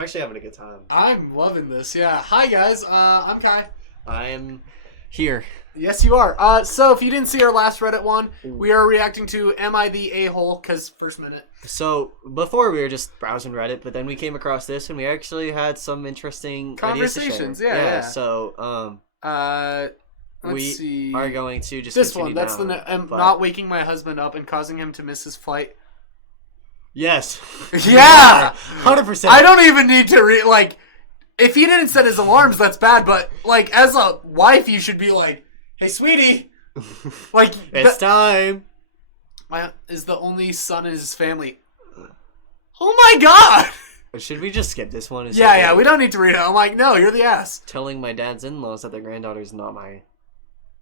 Actually having a good time. I'm loving this. Yeah. Hi guys. I'm Kai. I am here. Yes, you are. So if you didn't see our last Reddit one, we are reacting to "Am I the A-hole?" Because first minute. So before we were just browsing Reddit, but then we came across this and we actually had some interesting Conversations, ideas to share. yeah. So Let's see. are going to just This continue one. That's down, the not waking my husband up and causing him to miss his flight. Yes. Yeah. 100%. I don't even need to like. If he didn't set his alarms, that's bad. But like, as a wife, you should be like, "Hey, sweetie, like it's time." Is the only son in his family. Oh my god! Should we just skip this one? Yeah, we don't need to read it. I'm like, no, you're the ass. Telling my dad's in-laws that their granddaughter's not my...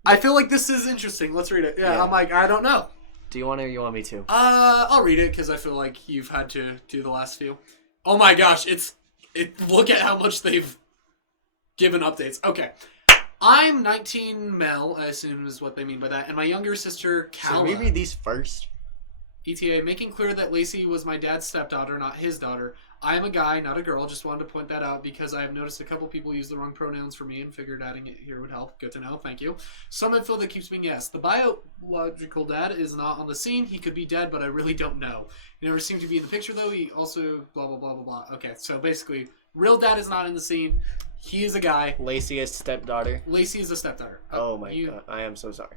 I feel like this is interesting. Let's read it. Yeah. I'm like, I don't know. Do you want to or you want me to? I'll read it because I feel like you've had to do the last few. Oh my gosh, look at how much they've given updates. Okay. I'm 19 male, I assume is what they mean by that, and my younger sister, Calla. Should we read these first? ETA, making clear that Lacey was my dad's stepdaughter, not his daughter. I am a guy, not a girl. Just wanted to point that out because I have noticed a couple people use the wrong pronouns for me and figured adding it here would help. Good to know. Thank you. Some info that keeps being yes. The biological dad is not on the scene. He could be dead, but I really don't know. He never seemed to be in the picture, though. He also blah, blah, blah, blah, blah. Okay, so basically, real dad is not in the scene. He is a guy. Lacey is stepdaughter. Lacey is a stepdaughter. Oh my god. I am so sorry.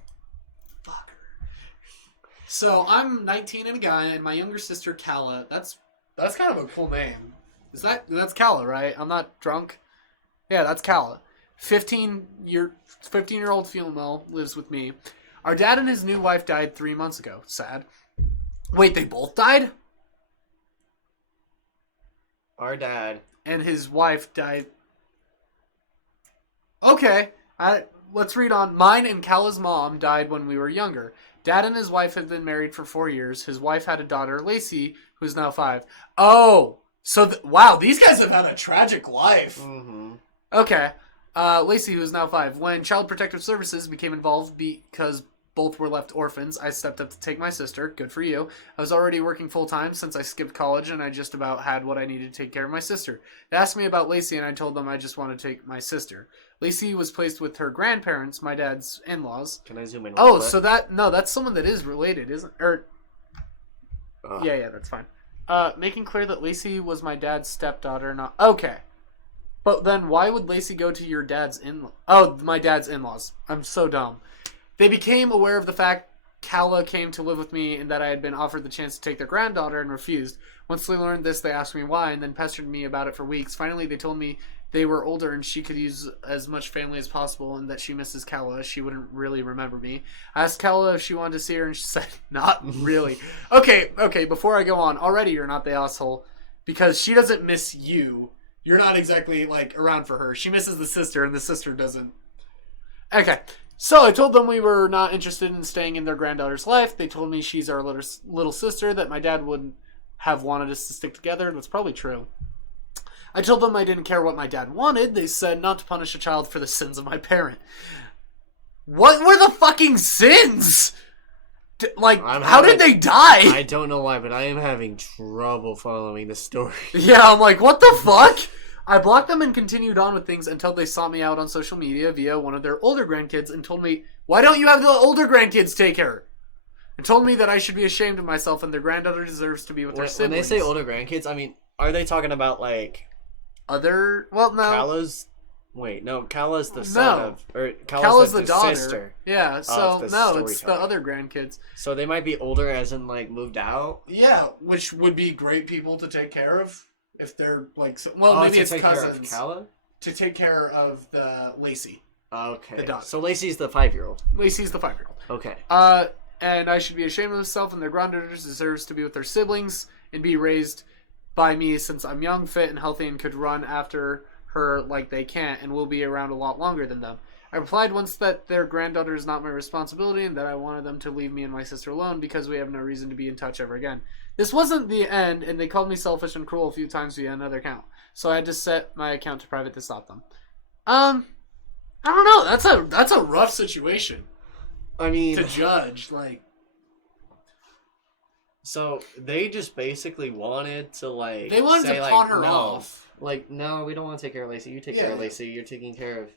Fucker. So I'm 19 and a guy, and my younger sister, Calla. That's kind of a cool name. That's Calla, right? I'm not drunk. Yeah, that's Calla. 15-year-old female lives with me. Our dad and his new wife died 3 months ago. Sad. Wait, they both died? Our dad and his wife died. Okay. Let's read on. Mine and Calla's mom died when we were younger. Dad and his wife have been married for 4 years. His wife had a daughter, Lacey, who's now 5. Oh, so wow, these guys have had a tragic life. Mm-hmm. Okay, Lacey, who's now 5. When Child Protective Services became involved because both were left orphans, I stepped up to take my sister. Good for you. I was already working full-time since I skipped college, and I just about had what I needed to take care of my sister. They asked me about Lacey, and I told them I just wanted to take my sister. Lacey was placed with her grandparents, my dad's in-laws. Can I zoom in? Oh, so that's someone that is related, isn't? Yeah, that's fine. Making clear that Lacey was my dad's stepdaughter, not okay. But then why would Lacey go to your dad's in-law? Oh, my dad's in-laws. I'm so dumb. They became aware of the fact Calla came to live with me and that I had been offered the chance to take their granddaughter and refused. Once they learned this, they asked me why and then pestered me about it for weeks. Finally, they told me they were older and she could use as much family as possible and that she misses Calla. She wouldn't really remember me. I asked Calla if she wanted to see her and she said, not really. Okay, before I go on, already you're not the asshole because she doesn't miss you. You're not exactly, like, around for her. She misses the sister and the sister doesn't. Okay. So I told them we were not interested in staying in their granddaughter's life. They told me she's our little sister, that my dad wouldn't have wanted us to stick together. That's probably true. I told them I didn't care what my dad wanted. They said not to punish a child for the sins of my parent. What were the fucking sins? How did they die? I don't know why, but I am having trouble following the story. Yeah, I'm like, what the fuck? I blocked them and continued on with things until they saw me out on social media via one of their older grandkids and told me, why don't you have the older grandkids take her? And told me that I should be ashamed of myself and their granddaughter deserves to be with her siblings. When they say older grandkids, I mean, are they talking about, like... Other... Well, no. Calla's... Wait, no, Calla's the son of... Or Calla's the daughter. Sister. Yeah, so, no, it's the other grandkids. So they might be older as in, like, moved out? Yeah, which would be great people to take care of. If they're like, maybe it's cousins. To take care of the Lacey. Okay. The daughter. So Lacey's the 5-year-old. Lacey's the 5-year-old. Okay. And I should be ashamed of myself, and their granddaughter deserves to be with their siblings and be raised by me since I'm young, fit, and healthy, and could run after her like they can't, and will be around a lot longer than them. I replied once that their granddaughter is not my responsibility and that I wanted them to leave me and my sister alone because we have no reason to be in touch ever again. This wasn't the end, and they called me selfish and cruel a few times via another account. So I had to set my account to private to stop them. I don't know. That's a rough situation. I mean, to judge, like. So they just basically wanted to They wanted to pawn her off. Like, no, we don't want to take care of Lacey. You take care of Lacey. You're taking care of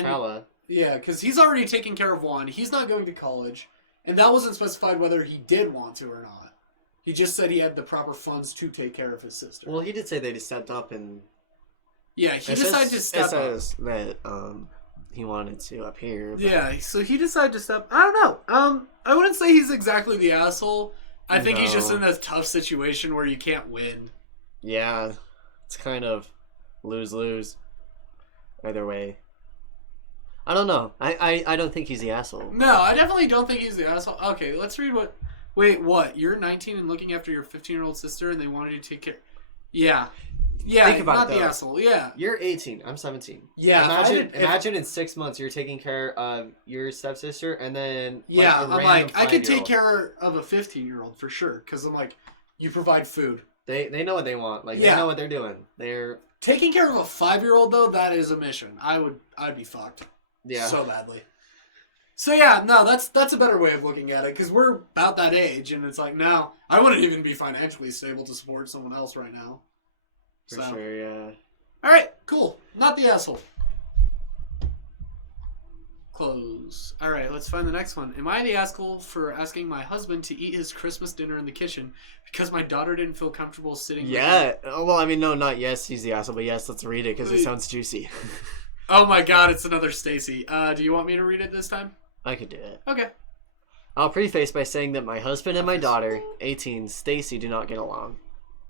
Kala. Yeah, because he's already taking care of one. He's not going to college. And that wasn't specified whether he did want to or not. He just said he had the proper funds to take care of his sister. Well, he did say that he stepped up and... Yeah, he decided to step up. It says that he wanted to up here. But... Yeah, so he decided to step... I don't know. I wouldn't say he's exactly the asshole. I think he's just in a tough situation where you can't win. Yeah, it's kind of lose-lose. Either way. I don't know. I don't think he's the asshole. No, I definitely don't think he's the asshole. Okay, let's read what... Wait, what? You're 19 and looking after your 15-year-old sister and they wanted you to take care... Yeah. Yeah, think about not it, the asshole, yeah. You're 18. I'm 17. Yeah. Imagine in 6 months you're taking care of your stepsister and then... Yeah, I'm like, I could take care of a 15-year-old for sure. Because I'm like, you provide food. They know what they want. Like, they know what they're doing. They're... Taking care of a 5-year-old, though, that is a mission. I'd be fucked. Yeah. So badly. So yeah, no, that's a better way of looking at it, because we're about that age, and it's like, no, I wouldn't even be financially stable to support someone else right now. For sure, yeah. Alright, cool. Not the asshole. Close. Alright, let's find the next one. Am I the asshole for asking my husband to eat his Christmas dinner in the kitchen because my daughter didn't feel comfortable sitting Yeah. Oh, well, I mean, no, not yes, he's the asshole, but yes, let's read it, because it sounds juicy. Oh my god, it's another Stacy. Do you want me to read it this time? I could do it. Okay. I'll preface by saying that my husband and my daughter, 18, Stacy, do not get along.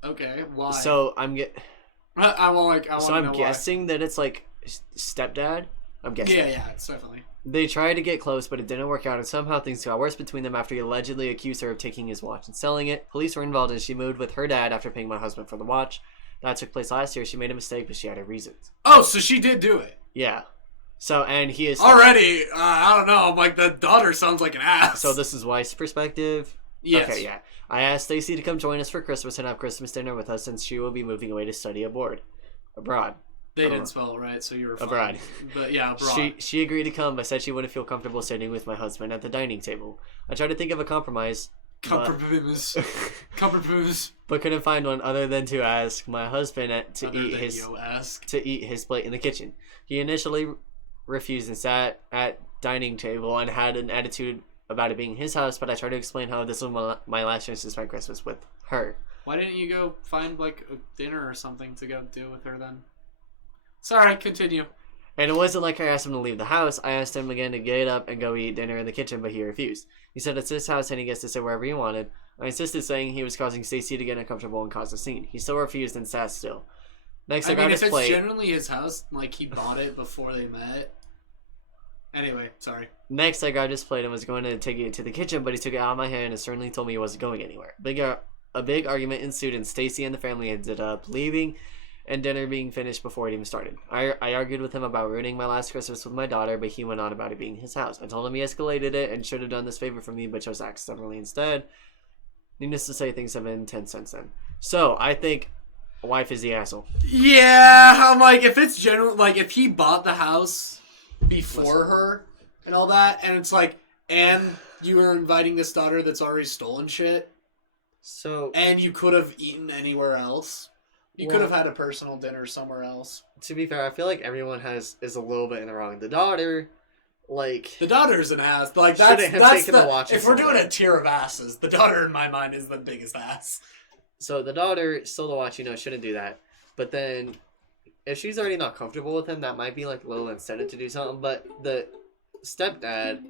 Okay, why? So I'm I'm guessing that it's like stepdad. I'm guessing. Yeah, it's definitely. They tried to get close, but it didn't work out, and somehow things got worse between them after he allegedly accused her of taking his watch and selling it. Police were involved, and she moved with her dad after paying my husband for the watch. That took place last year. She made a mistake, but she had her reasons. Oh, so she did do it. Yeah. So, and he is... Already, I don't know, I'm like, the daughter sounds like an ass. So this is wife's perspective? Yes. Okay, yeah. I asked Stacy to come join us for Christmas and have Christmas dinner with us since she will be moving away to study abroad. They didn't spell it right, so you were fine. Abroad. But yeah, abroad. She agreed to come, but said she wouldn't feel comfortable sitting with my husband at the dining table. I tried to think of a compromise. Compromise. But couldn't find one other than to ask my husband to eat his plate in the kitchen. He initially refused and sat at dining table and had an attitude about it being his house, but I tried to explain how this was my last chance to spend Christmas with her. Why didn't you go find like a dinner or something to go do with her then? Sorry, continue. And it wasn't like I asked him to leave the house. I asked him again to get up and go eat dinner in the kitchen, but he refused. He said it's his house and he gets to sit wherever he wanted. I insisted, saying he was causing Stacy to get uncomfortable and cause a scene. He still refused and sat still. Next, I grabbed his plate. If it's generally his house, like he bought it before they met. Anyway, sorry. Next, I grabbed his plate and was going to take it to the kitchen, but he took it out of my hand and sternly told me he wasn't going anywhere. A big argument ensued, and Stacy and the family ended up leaving and dinner being finished before it even started. I argued with him about ruining my last Christmas with my daughter, but he went on about it being his house. I told him he escalated it and should have done this favor for me, but chose accidentally instead. Needless to say, things have been intense since then. So, I think wife is the asshole. Yeah, I'm like, if it's general, like, if he bought the house before her and all that, and it's like, and you were inviting this daughter that's already stolen shit, so, and you could have eaten anywhere else. You could have had a personal dinner somewhere else. To be fair, I feel like everyone is a little bit in the wrong. The daughter, like... The daughter's an ass. Like, that's the watch. If we're doing a tier of asses, the daughter in my mind is the biggest ass. So the daughter, stole the watch, shouldn't do that. But then, if she's already not comfortable with him, that might be like a little incentive to do something. But the stepdad...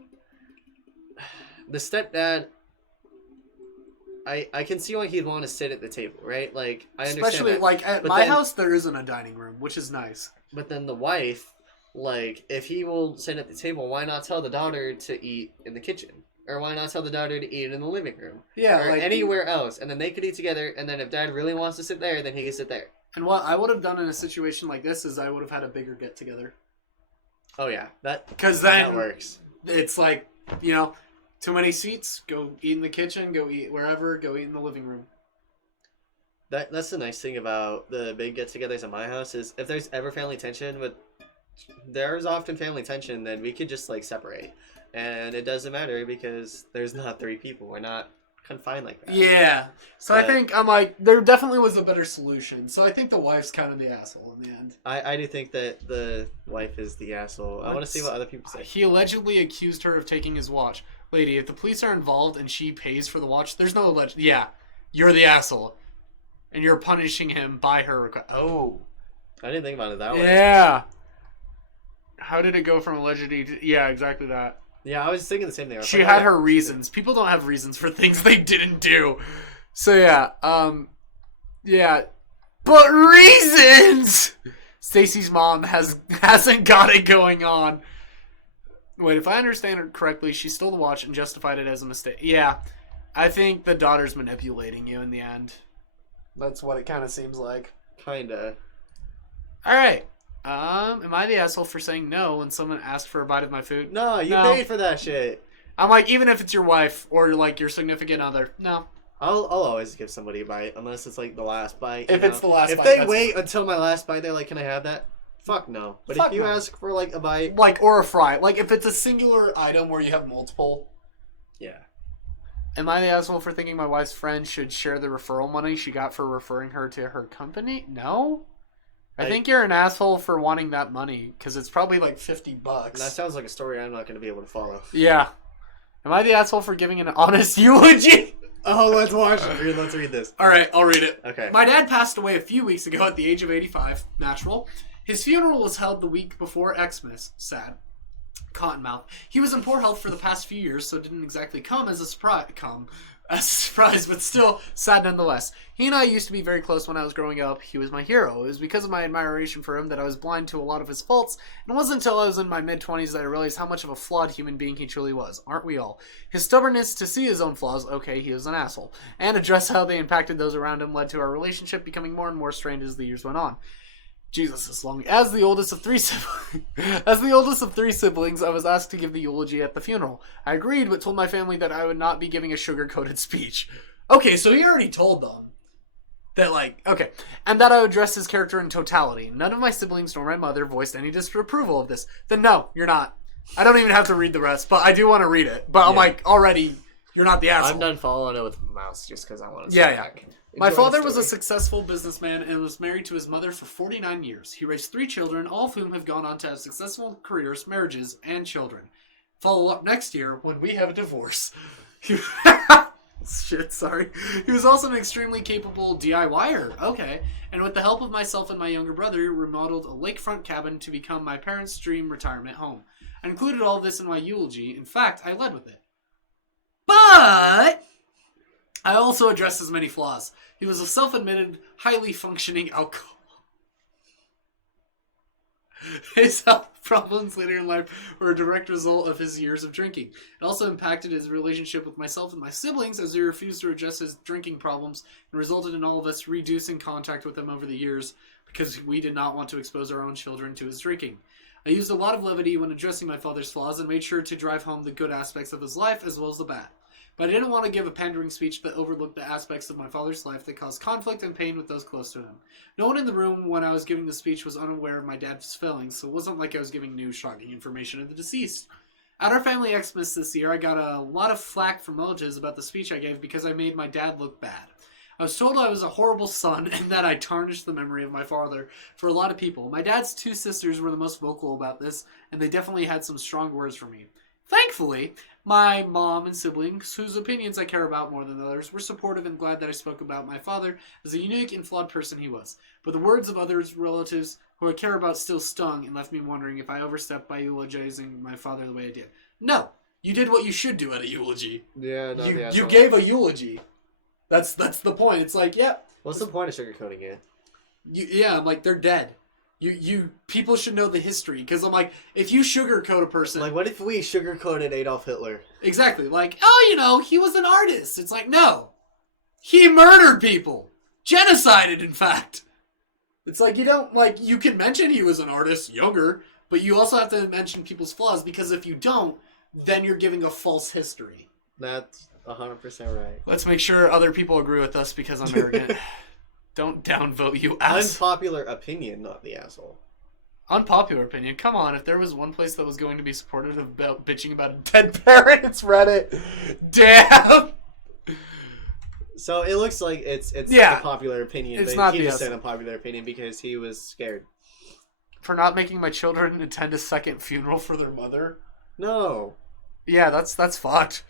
I can see why he'd want to sit at the table, right? Like, I understand Especially, that. like, at my house, there isn't a dining room, which is nice. But then the wife, like, if he will sit at the table, why not tell the daughter to eat in the kitchen? Or why not tell the daughter to eat in the living room? Yeah, or like, anywhere else. And then they could eat together, and then if dad really wants to sit there, then he can sit there. And what I would have done in a situation like this is I would have had a bigger get-together. Oh, yeah. Because then that works. It's like, too many seats, go eat in the kitchen, go eat wherever, go eat in the living room. That's the nice thing about the big get-togethers at my house is if there's ever family tension, there's often family tension, then we could just, like, separate. And it doesn't matter because there's not 3 people. We're not confined like that. Yeah. So But I think I'm like, there definitely was a better solution. So I think the wife's kind of the asshole in the end. I do think that the wife is the asshole. I want to see what other people say. He allegedly accused her of taking his watch. Lady, if the police are involved and she pays for the watch, there's no alleged. Yeah, you're the asshole, and you're punishing him by her request. Oh, I didn't think about it that way. yeah. How did it go from allegedly to... Yeah, exactly that. Yeah, I was thinking the same thing. She had her reasons. People don't have reasons for things they didn't do. So yeah, yeah. But reasons! Stacy's mom hasn't got it going on. Wait, if I understand her correctly, she stole the watch and justified it as a mistake. Yeah, I think the daughter's manipulating you in the end. That's what it kind of seems like. Kinda. Alright. Am I the asshole for saying no when someone asked for a bite of my food? No, you paid for that shit. I'm like, even if it's your wife or like your significant other, no. I'll always give somebody a bite unless it's like the last bite. If it's the last bite. If they wait until my last bite, they're like, "Can I have that?" Fuck no. But if you ask for like a bite, like or a fry, like if it's a singular item where you have multiple. Yeah. Am I the asshole for thinking my wife's friend should share the referral money she got for referring her to her company? No. I think you're an asshole for wanting that money because it's probably like $50. That sounds like a story I'm not going to be able to follow. Yeah. Am I the asshole for giving an honest eulogy? Oh, let's watch it. Let's read this. All right, I'll read it. Okay. My dad passed away a few weeks ago at the age of 85. Natural. His funeral was held the week before Xmas. Sad. Cottonmouth. He was in poor health for the past few years, so it didn't exactly come as a surprise. But still sad nonetheless. He and I used to be very close when I was growing up. He was my hero. It was because of my admiration for him that I was blind to a lot of his faults, and it wasn't until I was in my mid-20s that I realized how much of a flawed human being he truly was. Aren't we all? His stubbornness to see his own flaws, okay, he was an asshole, and address how they impacted those around him led to our relationship becoming more and more strained as the years went on. Jesus is long. As the oldest of three siblings, I was asked to give the eulogy at the funeral. I agreed, but told my family that I would not be giving a sugar-coated speech. Okay, so he already told them that, like, okay, and that I would address his character in totality. None of my siblings nor my mother voiced any disapproval of this. Then no, you're not. I don't even have to read the rest, but I do want to read it. But I'm like, already, you're not the asshole. I'm done following it with a mouse just because I want to. Yeah. My father was a successful businessman and was married to his mother for 49 years. He raised 3 children, all of whom have gone on to have successful careers, marriages, and children. Follow up next year when we have a divorce. Shit, sorry. He was also an extremely capable DIYer. Okay. And with the help of myself and my younger brother, remodeled a lakefront cabin to become my parents' dream retirement home. I included all of this in my eulogy. In fact, I led with it. But I also addressed his many flaws. He was a self-admitted, highly functioning alcoholic. His health problems later in life were a direct result of his years of drinking. It also impacted his relationship with myself and my siblings as he refused to address his drinking problems and resulted in all of us reducing contact with him over the years because we did not want to expose our own children to his drinking. I used a lot of levity when addressing my father's flaws and made sure to drive home the good aspects of his life as well as the bad. But I didn't want to give a pandering speech that overlooked the aspects of my father's life that caused conflict and pain with those close to him. No one in the room when I was giving the speech was unaware of my dad's failings, so it wasn't like I was giving new shocking information of the deceased. At our family Xmas this year, I got a lot of flack from relatives about the speech I gave because I made my dad look bad. I was told I was a horrible son and that I tarnished the memory of my father for a lot of people. My dad's 2 sisters were the most vocal about this, and they definitely had some strong words for me. Thankfully, my mom and siblings, whose opinions I care about more than others, were supportive and glad that I spoke about my father as a unique and flawed person he was. But the words of others, relatives who I care about still stung and left me wondering if I overstepped by eulogizing my father the way I did. No, you did what you should do at a eulogy. Yeah, no, you gave a eulogy. That's the point. It's like, yeah. What's the point of sugarcoating it? I'm like, they're dead. You people should know the history, because I'm like, if you sugarcoat a person, like, what if we sugarcoated Adolf Hitler? Exactly, like, oh, he was an artist. It's like, no, he murdered people, genocided, in fact. It's like, you don't, like, you can mention he was an artist, younger, but you also have to mention people's flaws, because if you don't, then you're giving a false history. That's 100% right. Let's make sure other people agree with us, because I'm arrogant. Don't downvote, you ass. Unpopular opinion, not the asshole. Unpopular opinion. Come on, if there was one place that was going to be supportive of bitching about a dead parent, it's Reddit. Damn! So it looks like it's Yeah. the popular opinion, It's but not he the just said asshole. a popular opinion because he was scared. For not making my children attend a second funeral for their mother. No. Yeah, that's fucked.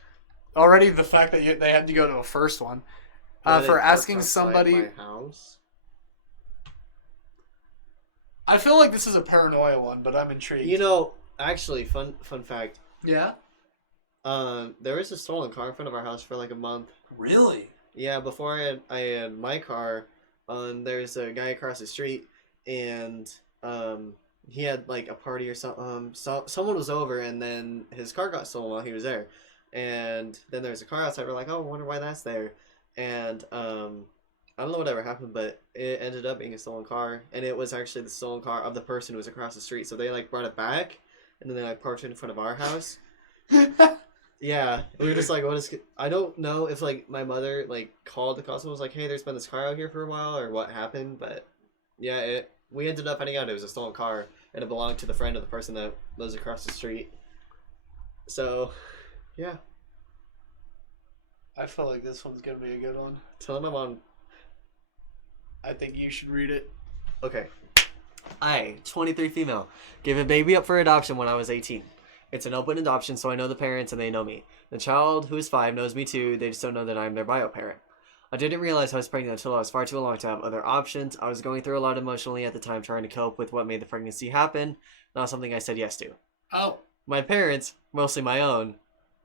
Already the fact that they had to go to a first one. Why they For parked asking outside somebody... my house? I feel like this is a paranoia one, but I'm intrigued. You know, actually, fun fact. Yeah? There was a stolen car in front of our house for like a month. Really? Yeah, before I had my car, there's a guy across the street, and he had like a party or something. So someone was over, and then his car got stolen while he was there, and then there's a car outside. We're like, oh, I wonder why that's there, and I don't know whatever happened, but it ended up being a stolen car, and it was actually the stolen car of the person who was across the street. So they like brought it back, and then they like parked it in front of our house. Yeah, we were just like, what is... I don't know if, like, my mother, like, called the cops and was like, hey, there's been this car out here for a while, or what happened, but, yeah, we ended up finding out it was a stolen car, and it belonged to the friend of the person that lives across the street. So, yeah. I feel like this one's gonna be a good one. Tell my mom... I think you should read it. Okay. I, 23 female, gave a baby up for adoption when I was 18. It's an open adoption, so I know the parents and they know me. The child, who is 5, knows me too, they just don't know that I'm their bio parent. I didn't realize I was pregnant until I was far too along to have other options. I was going through a lot emotionally at the time trying to cope with what made the pregnancy happen, not something I said yes to. Oh. My parents, mostly my own,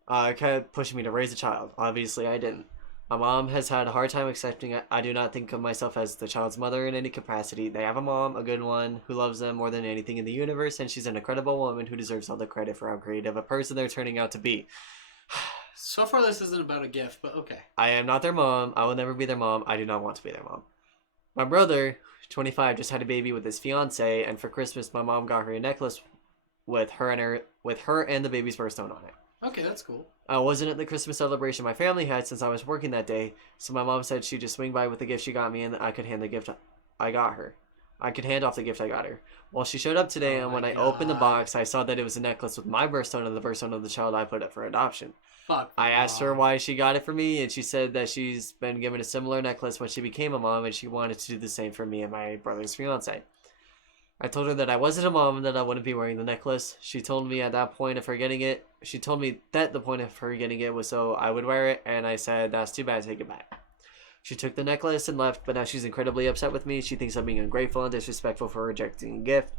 kept pushing me to raise a child. Obviously, I didn't. My mom has had a hard time accepting it. I do not think of myself as the child's mother in any capacity. They have a mom, a good one, who loves them more than anything in the universe, and she's an incredible woman who deserves all the credit for how great of a person they're turning out to be. So far, this isn't about a gift, but okay. I am not their mom. I will never be their mom. I do not want to be their mom. My brother, 25, just had a baby with his fiance, and for Christmas, my mom got her a necklace with her and the baby's birthstone on it. Okay, that's cool. I wasn't at the Christmas celebration my family had since I was working that day, so my mom said she'd just swing by with the gift she got me and I could hand the gift I got her. I could hand off the gift I got her. Well, she showed up today, and when I opened the box, I saw that it was a necklace with my birthstone and the birthstone of the child I put up for adoption. Fuck. I asked her why she got it for me, and she said that she's been given a similar necklace when she became a mom, and she wanted to do the same for me and my brother's fiance. I told her that I wasn't a mom and that I wouldn't be wearing the necklace. She told me at that point of her getting it, she told me that the point of her getting it was so I would wear it, and I said, that's too bad, take it back. She took the necklace and left, but now she's incredibly upset with me. She thinks I'm being ungrateful and disrespectful for rejecting a gift.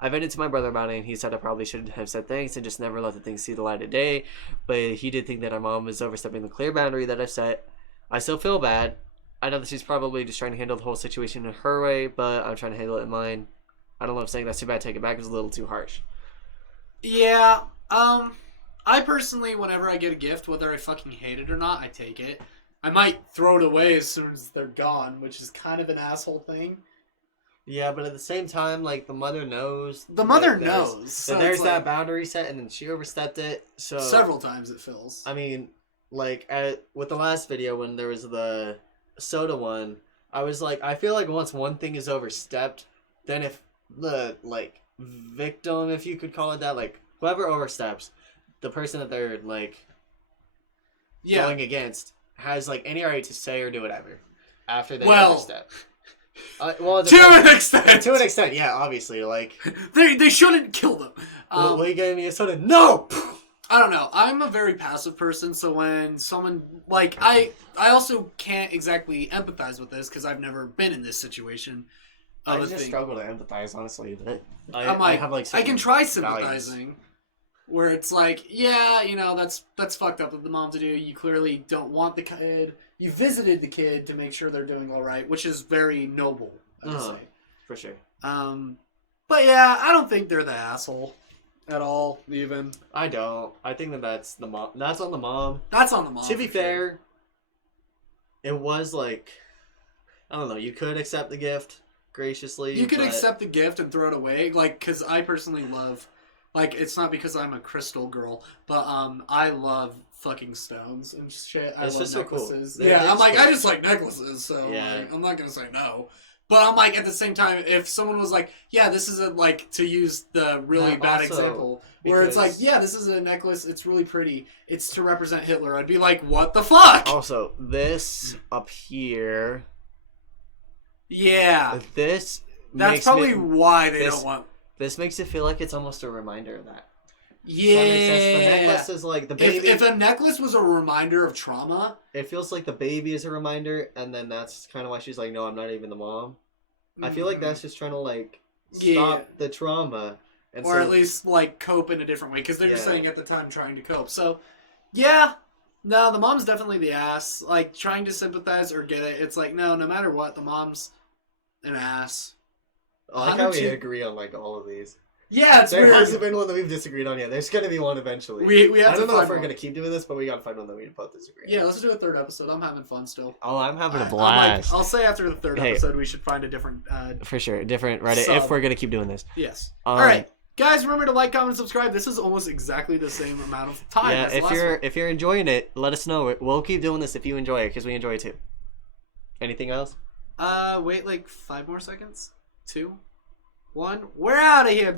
I vented to my brother about it, and he said I probably should have said thanks and just never let the thing see the light of day, but he did think that our mom was overstepping the clear boundary that I've set. I still feel bad. I know that she's probably just trying to handle the whole situation in her way, but I'm trying to handle it in mine. I don't know if saying that's too bad, take it back is a little too harsh. Yeah, I personally, whenever I get a gift, whether I fucking hate it or not, I take it. I might throw it away as soon as they're gone, which is kind of an asshole thing. Yeah, but at the same time, like, the mother knows. The mother knows. So So there's it's that like, boundary set, and then she overstepped it. So several times it feels. I mean, like, with the last video when there was the soda one, I was like, I feel like once one thing is overstepped, then if the, like, victim, if you could call it that, like, whoever oversteps, the person that they're, like, going against has, like, any right to say or do whatever after they overstep. Well, to an extent. To an extent, yeah, obviously, like... They shouldn't kill them. Will you give me a soda? No! I don't know. I'm a very passive person, so when someone... Like, I also can't exactly empathize with this, because I've never been in this situation. I just struggle to empathize, honestly. I have, like, I can try sympathizing, values. Where it's like, yeah, you know, that's fucked up of the mom to do. You clearly don't want the kid. You visited the kid to make sure they're doing all right, which is very noble, I would say. For sure. But yeah, I don't think they're the asshole at all, even. I don't. I think that's the mom. That's on the mom. That's on the mom. To be fair, it was like, I don't know, you could accept the gift graciously. You could accept the gift and throw it away, like, because I personally love, like, it's not because I'm a crystal girl, but I love fucking stones and shit. I love necklaces. Cool. Yeah, I'm like, cool. I just like necklaces, so yeah. like, I'm not gonna say no. But I'm like, at the same time, if someone was like, yeah, this is a, like, to use the really That bad also, example, where it's like, because- yeah, this is a necklace, it's really pretty, it's to represent Hitler, I'd be like, what the fuck? Also, this up here, Yeah. this That's makes probably me, why they this- don't want... this makes it feel like it's almost a reminder of that. Yeah. Does that make sense? The necklace is like the baby. If a necklace was a reminder of trauma... It feels like the baby is a reminder, and then that's kind of why she's like, no, I'm not even the mom. I feel like that's just trying to, like, stop the trauma. And or so, at least, like, cope in a different way, because they're just Yeah. saying at the time trying to cope. So, yeah. No, the mom's definitely the ass. Like, trying to sympathize or get it, it's like, no matter what, the mom's an ass. I like how we 102 agree on, like, all of these. Yeah, it's There weird. hasn't been one that we've disagreed on yet. There's gonna be one eventually. We have I to don't know find if we're one. gonna keep doing this, but we gotta find one that we both disagree on. Yeah, let's do a third episode. I'm having fun still. Oh, I'm having a I'm blast. I'll say after the third Hey. episode we should find a different... For sure. Different Reddit Sub. if we're gonna keep doing this. yes. Um, Alright. Guys, remember to like, comment, and subscribe. This is almost exactly the same amount of time Yeah, as the if last you're one. if you're enjoying it, let us know. We'll keep doing this if you enjoy it, because we enjoy it too. Anything else? Wait like 5 more seconds. 2, 1. We're out of here,